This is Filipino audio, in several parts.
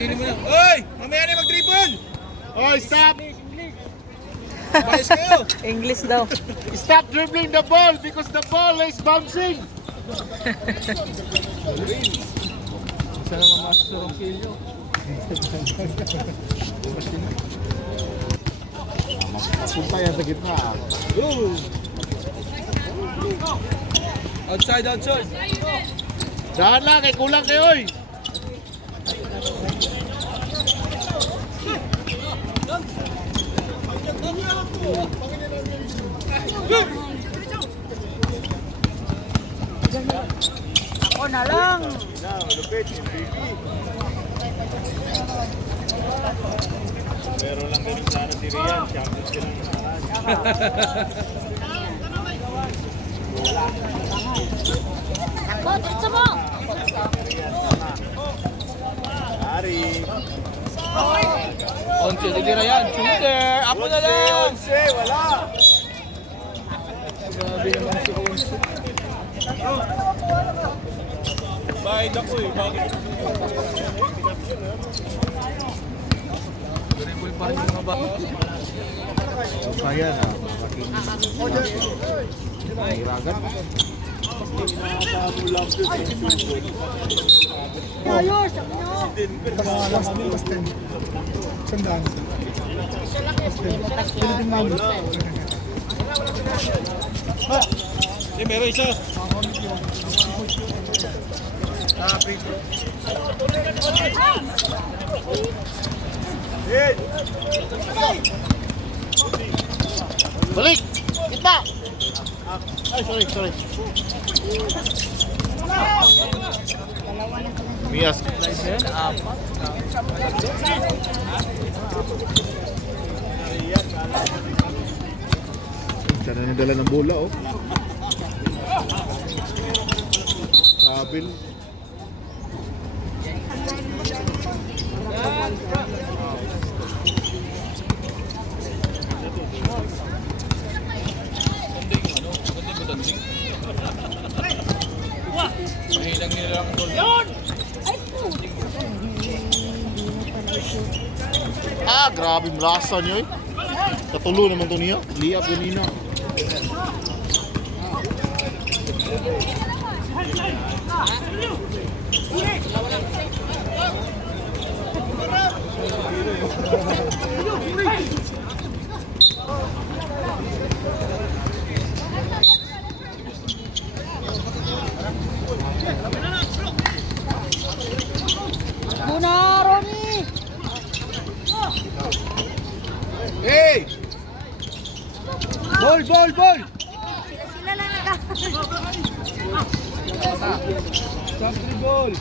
Oy! Mamaya na mag-dribble! Oh, stop! Bayos kayo! English daw. Stop dribbling the ball because the ball is bouncing! Sana mamasok ang kilyo. Punta yan sa gitna. Outside, outside! Dahan lang, kay kulang kayo eh. Ako na lang. Pero lang ganun sana si Rian, champion sila ng nakaraan. Ako, tutso mo. Ari. Onse, titira yan! Shooter! Apo na lang! Wala! Grabe naman si Onse. Bayad ako eh, bakit? Dribble pa rin yung mga bako. Ayan ah. Mahiragan. Ayos, ako nyo. Sandaan. Pilitin namin. Eh, meron isa. Balik! Kita! Ay, sorry. Mias. Yan, apat. Siya na dala ng bola oh. Travel. Mahilang nila lang ang tol. Grabe rasa niyo eh. Katulo naman to niya. Liap ganina. Muna, Ronnie. Hey! Ball! Sila lang nag- Stop dribble!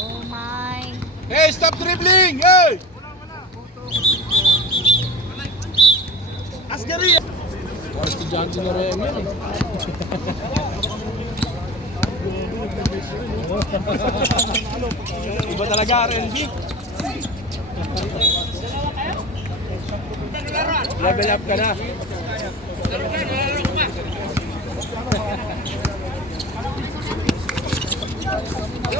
Oh my. Hey, stop dribbling! Hey! Asgari! Mga estudyante na rin yan eh. Iba talaga RLB. Level up ka na.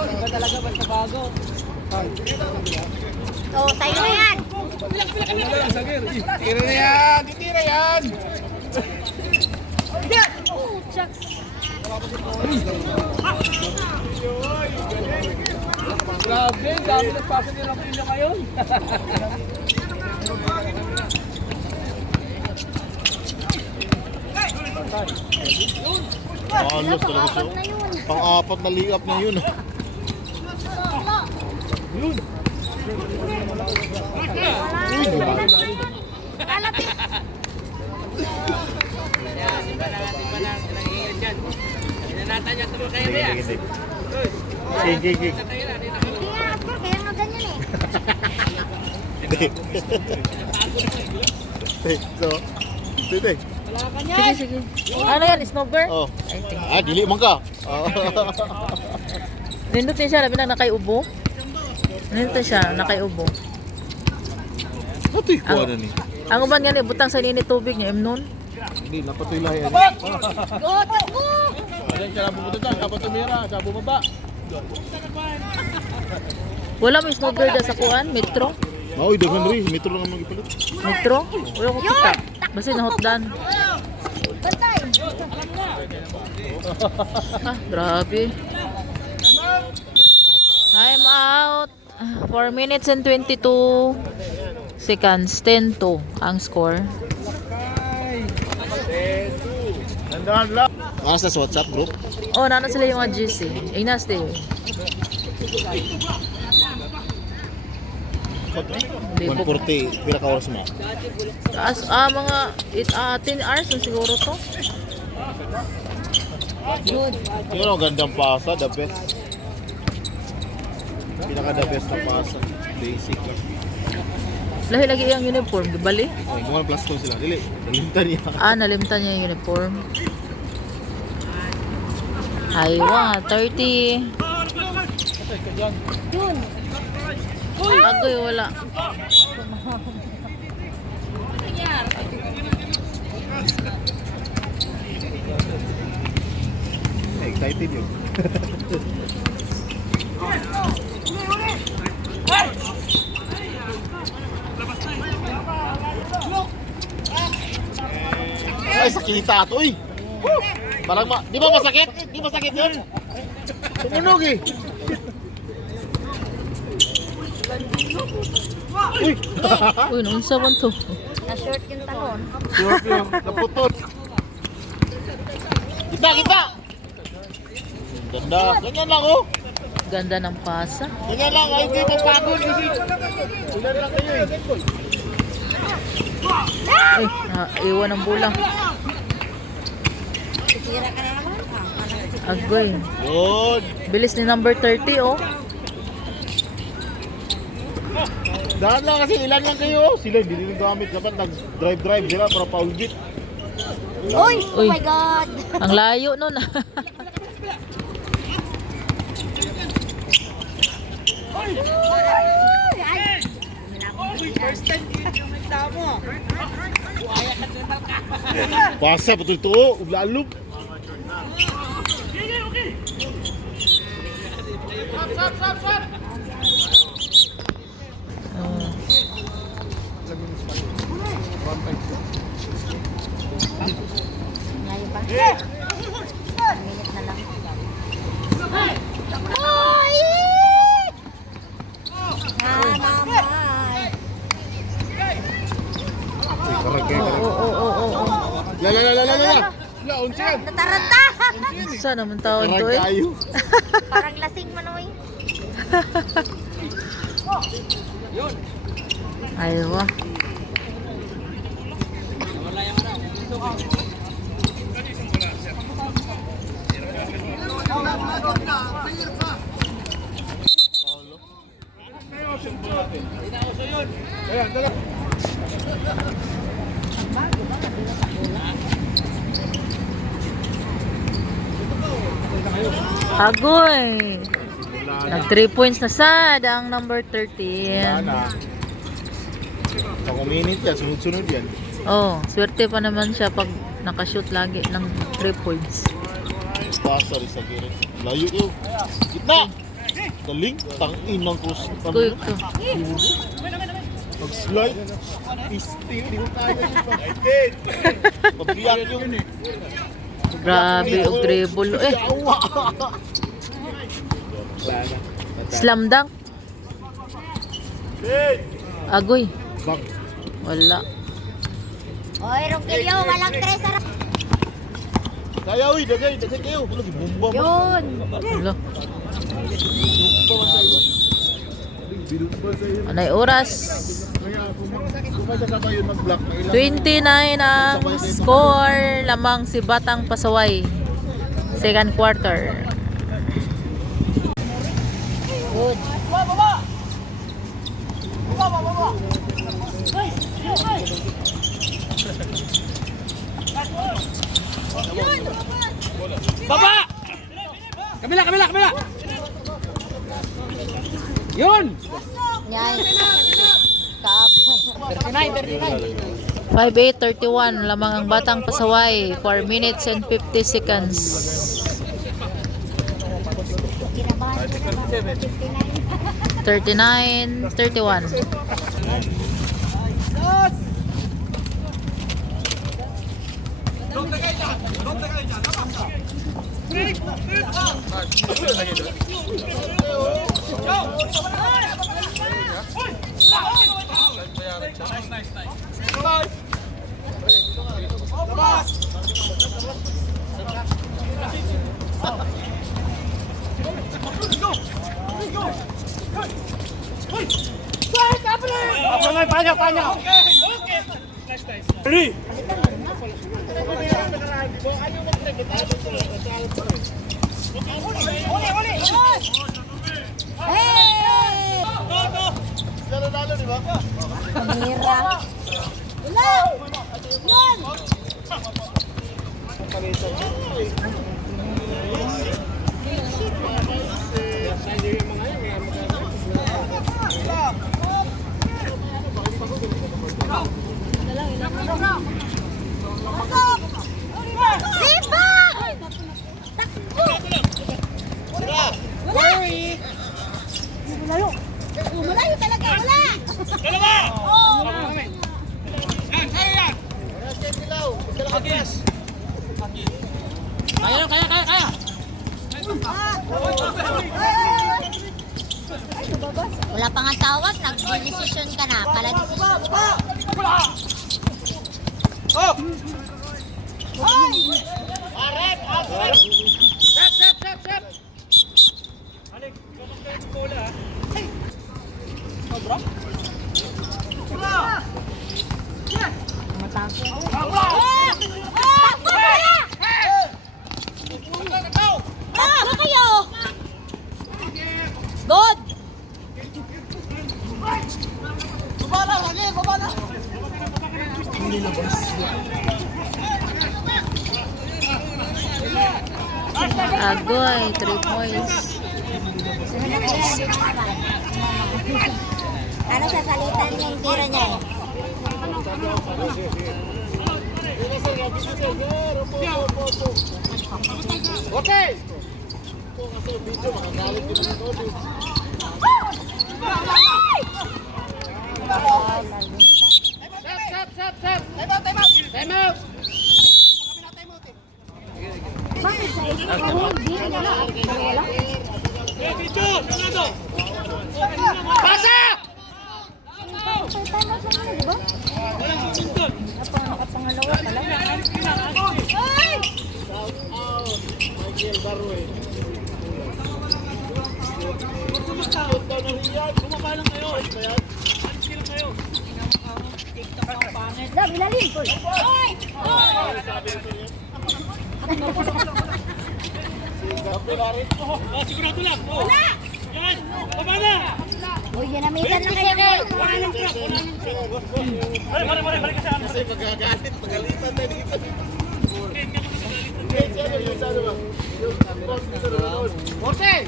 Iba talaga basta bago. Oh, tayo na yan. Tira na yan! Titira yan! Oh, shucks. Grabe, dami nagpasa nilang pila ngayon. Alos talaga siya. Apat na yun. Pang-apat na liap na yun. Yun! Kalapit. Sige. Hindi nga, Oscar, kaya nga ganyan eh. So, sige. Sige. Ano yan, snowbird? Oh. Dili man ka. Oh. Nindot siya, labi lang nakaiubo. Nindot siya, nakaiubo. Ito yung kuha na ni. Ang uban nga ni, butang sa init tubig niya, emnon. Hindi, napatoy lang yan. Go, takbo! Ayan, siya na bumuto dyan. Dapat tumira. Siya bumaba. Wala may snowbird sa kuan, Metro. Maoy, daghan rin. Metro lang ang magipalit. Metro? Wala ko kita. Basta nahotdan. Ah, grabe. Time out. 4 minutes and 22 seconds. 10-2 ang score. Tandaan lang. Sa WhatsApp group. Oh, nana sila yung mga GC. Inas din. Libog. 140. Pila ka oras mo? Mga 10 hours na siguro to. Good. Yun ang gandang pasa. The best. Pinaka the best na pasa. Basic lang. Lahi lagi yung uniform, di bali? Ay, gumawa plus 2 sila. Dili. Nalimtan niya. Nalimtan niya yung uniform. Aywa, 30. Yun. Agoy, wala. Excited yun. Ay, sakita ito, uy! Parang di ba masakit? Di masakit yun? Tumunog eh! Uy! Uy, naunsa man to? Na-short yung talon. Short yung naputol. Kita! Ganda. Ganyan lang oh. Ganda ng pasa. Ganyan lang. Ay, hindi mo pagod kasi. Ulan lang kayo eh. Ay, iwan ng bulang. Sira ka na naman. Agoy. Good. Bilis ni number 30, oh. Dahan lang kasi ilan lang kayo oh. Sila hindi rin gamit. Dapat nag-drive sila para paulgit. Uy! Oh Uy. my God! Ang layo nun. Pasa betul tu. Ulalum. Oh. Ngayon pa. Minute na lang. Ay! Namay! Oh. La. La unsian. Nataranta! Saan naman taon to, eh? Kayo. Parang lasing man oy. Aywa. Agoy. Nag 3 points na sad ang number 13. Mana? Pag minute yan, sunod-sunod yan. Oh, swerte pa naman siya pag nakashoot lagi ng 3 points. Pasa rin sa kiri. Layo yun. Gitna! Galing. Tangin ng cross. Kuy ko. Pag-slide. Still, di ko kaya. Pag-biyak yun. Grabe og dribble. Eh, Yawa! slam dunk. Agoy. Bak. Wala. Oy, Rogelio, walang tres sarap. Kaya uy, dagay kayo. Lagi bumba mo. Yun! Wala. Anay oras? Kumasa ka yun mag-block na ilang. 29 ang score. Lamang si Batang Pasaway. Second quarter. Good. Baba! Kabila! Yun! Yan. Kap. 5-8-31 lamang ang Batang Pasaway. 4 minutes and 50 seconds. Kinabahan ko na ba? 59. 39, 31. Hey! Lalo, di ba? Kamira. Wala! Yan! Sipa! Takbo! Wala! Malayo. Malayo talaga, wala! Dalawa! Oo! Kaya. Wala pang ang tawag, nag-decision ka na. Pala-decision ka. Takbo kayo! Good! Agoy, 3 points. Ano sasalitan niya yung tira niya eh? Okay! Ito kasi video, makagalit din ang todo. Stop! Time out! Pasa! Michael Barroy. Dab, ilalim ko. Sigurado lang. Wala! Yan! Baba na! Uy, ginamitan na kayo. Balik ka sa ano. Kasi magagalit, magalitan na dito. Yung sa ano ba? Yung boss dito na noon. Okay!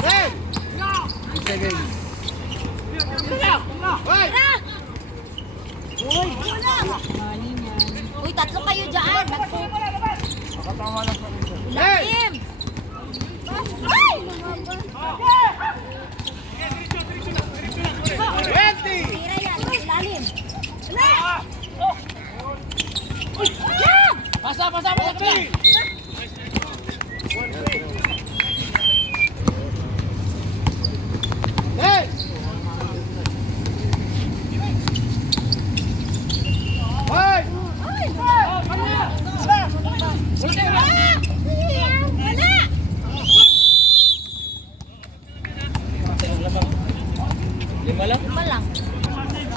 Hey! Uy, tatlo kayo dyan. Ilalim. Ay! Tira yan, ilalim. Wala! Yan! Pasa! Hey! Hey! Lima lang? Lima lang.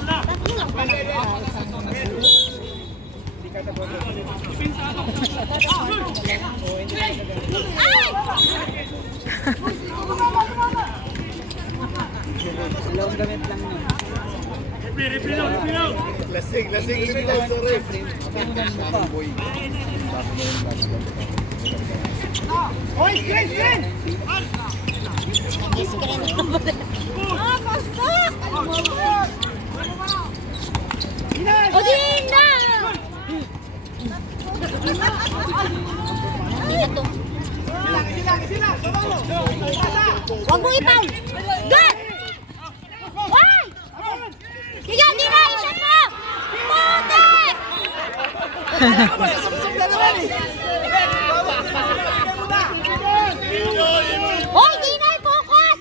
Tatlo lang pala. Lasing lang, sorry. Hoy, Green! Odin na! Hindi na to. Huwag mo ipaw. Good! Why? Sige, Dina, i-shot mo! Putik! Hoy, Dina, focus!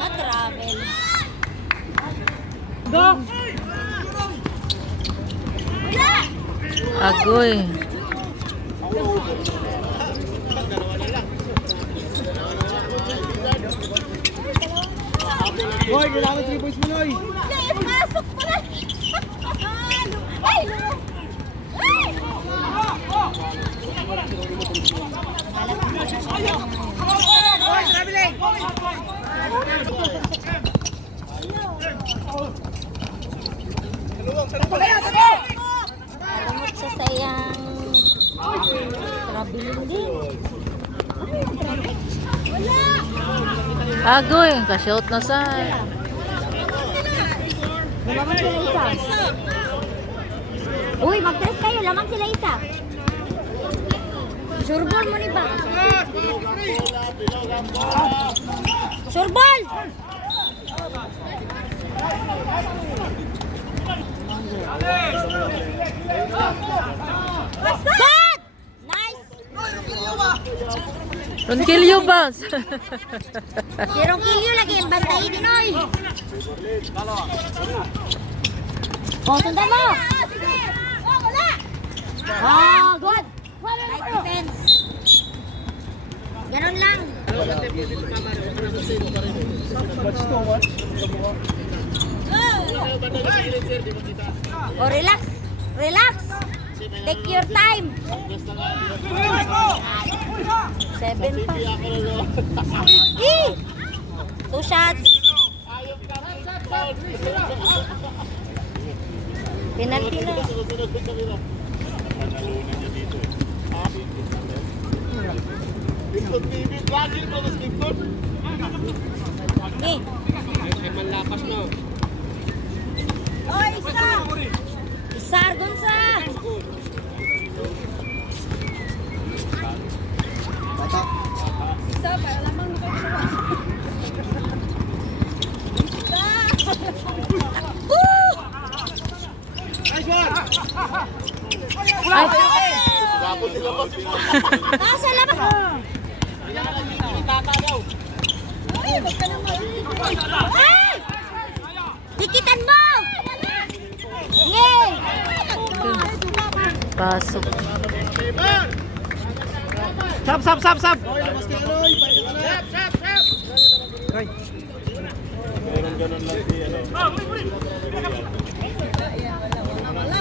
Matravel. Agoy. Hoy, kailangan 3 points mo, Noy. Pasok mo na! Ay! Ay! Alamot siya sa iyang traveling din. Agoy. Ka-shout na sa. Lamang sila isa. Uy, mag-press kayo. Lamang sila isa. Surbol mo ni ba? Surbol! Good! Nice! Ronquillo bounce. Si Ronquillo lagi ang bantay din, oy! Oh, sundan mo! Oh, good! Nice defense! Ganon lang! Oh, relax! Relax! Take your time! 7 pa. Eh! 2 shots. Penalty na. Eh. Oh, isa! Isa, Argonza! Isa, para lamang nakakuha. Ay. Nasa labas! Ay! Dikitan mo! Yay! Pasok. Sap!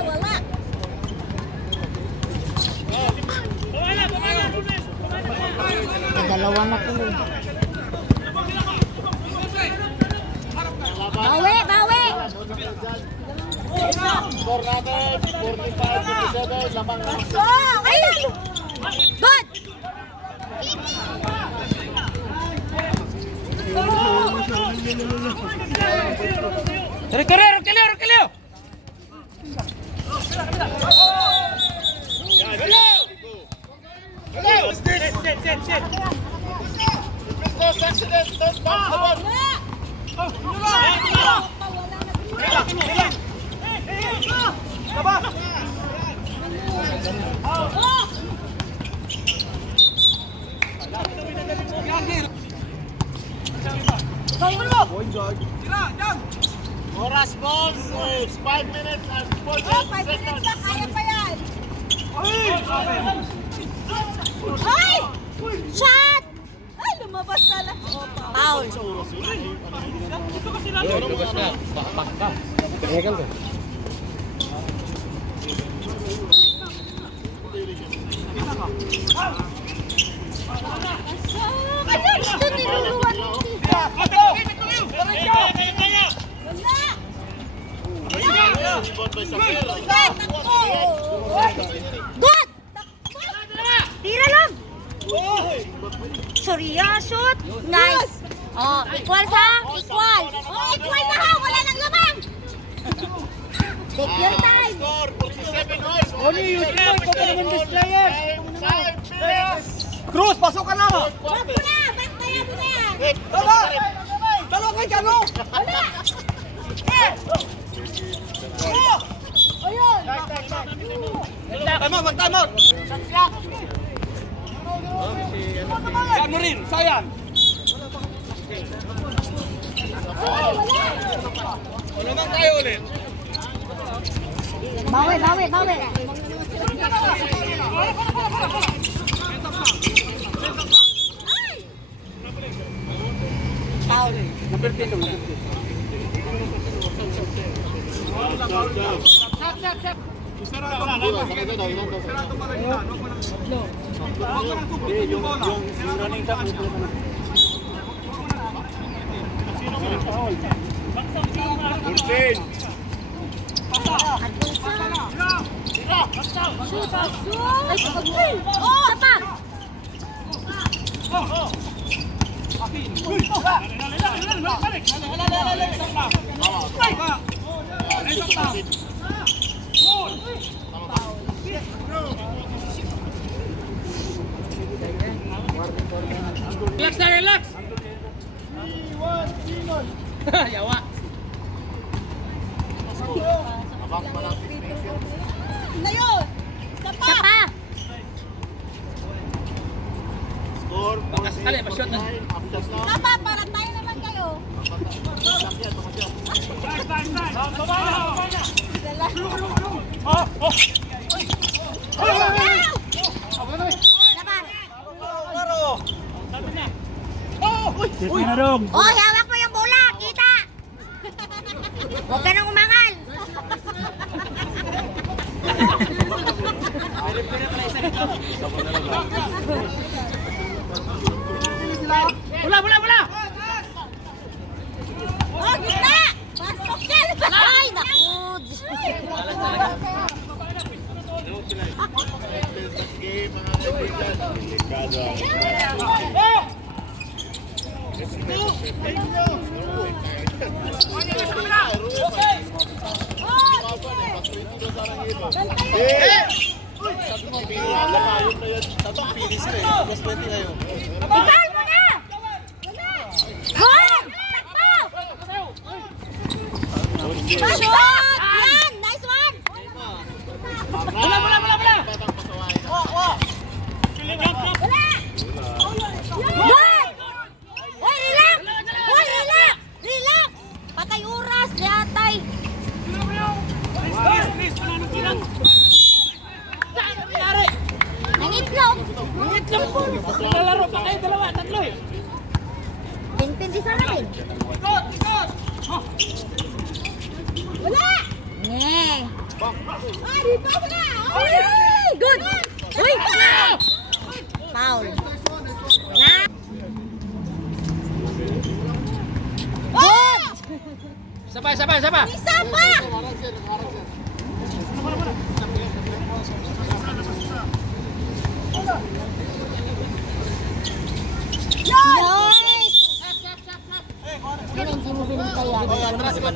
Wala! Dalawa na po. Bawi! Score natin, 45-57, lamang na. Ayun! Good! Ronquillo! Sit! If there's no accident, don't bounce the ball. Oras balls, it's 5 minutes and 40 seconds. Kaya pa yan! Ay! Shot! Ay, lumabas na lang. Foul. Ano gusto niluluwan mo? Good! Tira lang! Nice. Oh, equal ha? Equal. Oh, equal na ha. Wala nang lamang. Take your time. Score 47 oy. Oni, use mo. Ikaw pa naman displayer. 5 minutes. Cruz, pasok ka na. Wag mo na. Bantayan mo na yan. Tama. Talo kay Kano. Wala. Ayun. Tama, magtama. Kano rin, sayang. Ay, wala. Ano naman tayo ulit? Bawi. Foul. Number 10 lang. Oh, apa? Relax na, relax. Yawa. Ngayon. Sapa. Score Bakas kali, pa-shot na. Sapa, para tayo naman kayo. Oh, hawak mo yung bola, kita. Huwag ka nang umangal. Bola. Oh, kita. Pasok yan. Ay, naku. game mga kaibigan. Ikaw mo na! Hoy! Takbo! Pasok! Yan! Nice one! Bola. Wala! Yan! Hoy, relax! Hoy, relax! Relax! Patay oras, yatay! Nangitlog! Nangitlog po. Nalaro pa kayo dalawa, tatlo eh. Intindi sa namin. Wala! Nee! Ah, di pa na! Ay! Good! Uy! Foul! Na! Good! Sabay. Isa pa! Nice! Yan, hindi mo binintaya. Una ko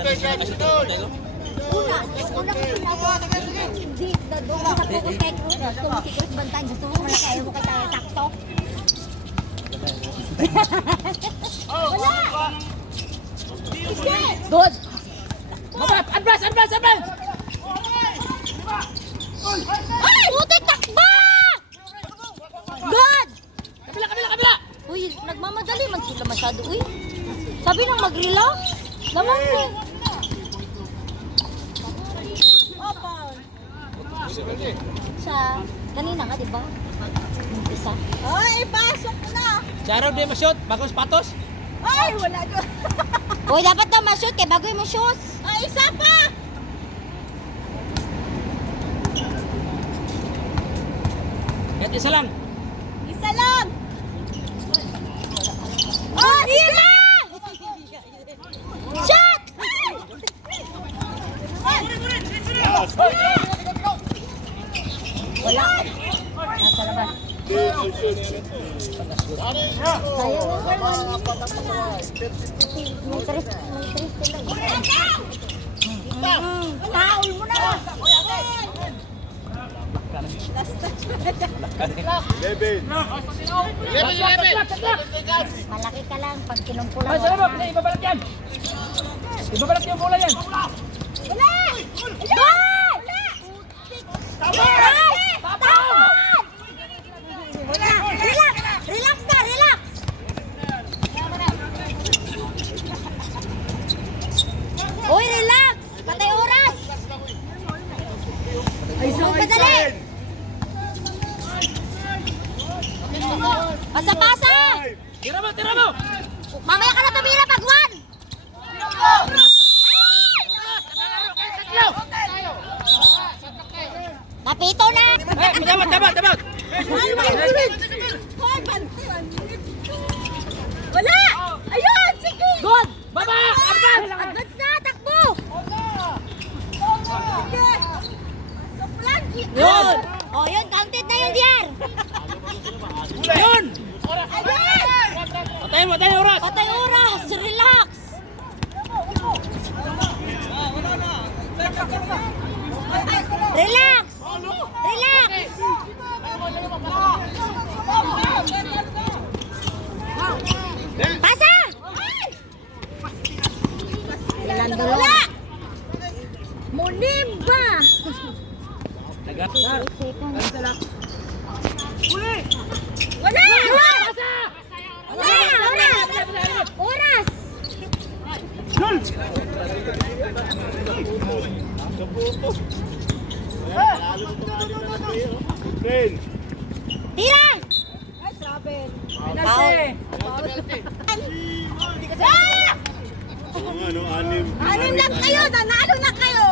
hindi, doon sa focus kay Cruz. Gusto mo si Cruz bantayan, gusto mo malaki, ayaw mo kay tayo sakto. Wala! Good! Advance! Ay! Puti, takba! Good! Kabila! Uy, nagmamadali man sila masyado. Uy, sabi nang mag-relax. Naman ko. Sa kanina ka, di ba? Isa. Ay, pasok na! Jaro di ma-shot, bagong sapatos. Ay, wala doon. Uy, dapat daw ma-shoot kay bago yung shoes. Ay, isa pa! Kahit isa lang. Isa lang! Oh, sige! Shot! Wala. Nasa labas. Sayang na. Taol mo na. Malaki ka lang pag kinumpulan. Ay, sarap. Hindi, ibabalat yan. Ibabalat yung bola yan. Wala! Goal! Wala! Taon! Wala! Relax! Relax ka! Relax! Uy, relax! Patay oras! Huwag madali! Pasa-pasa! Tira mo, tira mo. Mamaya ka na tumira pag one! Napito na! Dapat. Wala! Ayun! Sige! Good! Baba! Advance na! Takbo! Yun! O, yun! Counted na yun, Diar! Yun! Ayun! Patay oras. Patay oras! Relax! Relax! Relax! Pasa! Wala! Munimba! Wala! Wala! Oras! Tira! Anim lang kayo! Nanalo na kayo!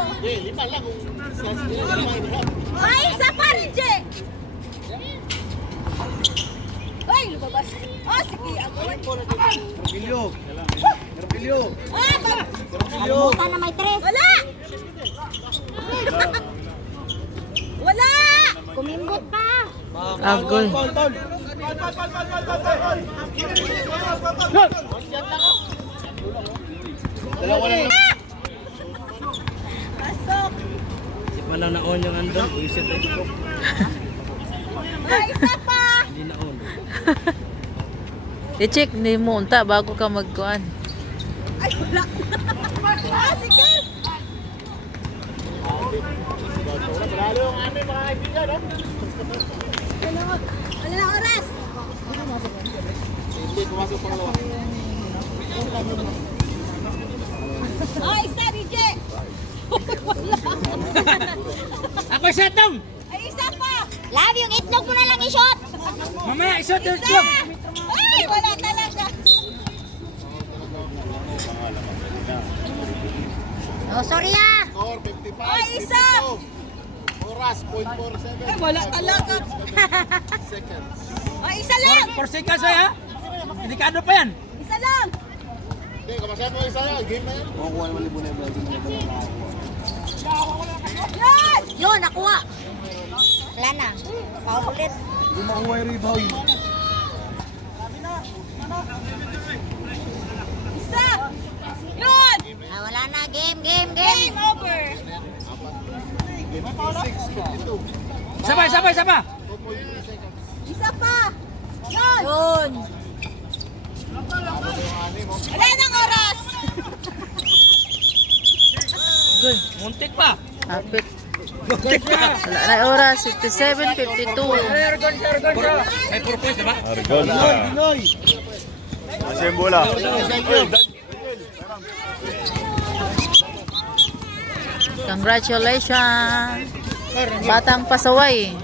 Ay, isa pa rin, Je! Ay, lumabas. Oh, sige. Kalimutan na may tres. Wala! Wala! Kumimbot pa. Agoy. Dalawa lang. Pasok. Wala na on yung ando. Isit eh. Ay, isa pa. Hindi na on. I-check ni mo unta bago ka magkuan. Ay, wala. Ah, sige. Lalo yung aming mga kaibigan, no? Wala na oras. Hindi, pumasok pangalawa. Oh, isa, DJ. Ako set down. Ay, isa pa. Love, yung itlog mo na lang i-shot. Mamaya isot yung Isa. Ay, wala talaga. Oh, sorry ah. Score 55. Ay, isa. 52. Oras 0.47. Ay, wala talaga. Seconds. Ay, isa lang. 4 seconds ay ha. Delikado pa yan. Isa lang. Okay, kamasahan mo isa na. Game na yan. Makukuha naman libo na yung Brazil na Yan! Yun, nakuha. Wala na. Paulit. Hindi makuha yung rebound. Isa! Yun! Ah, wala na. Game. Game over. Game 56, 52. Isa pa. 2.3 seconds. Isa pa. Yun! Wala nang oras. Agoy. Muntik pa. Hapit. Muntik pa. Wala na oras. 57:52. May purpose, diba? Argon sa Asembola. Congratulations. Batang Pasaway.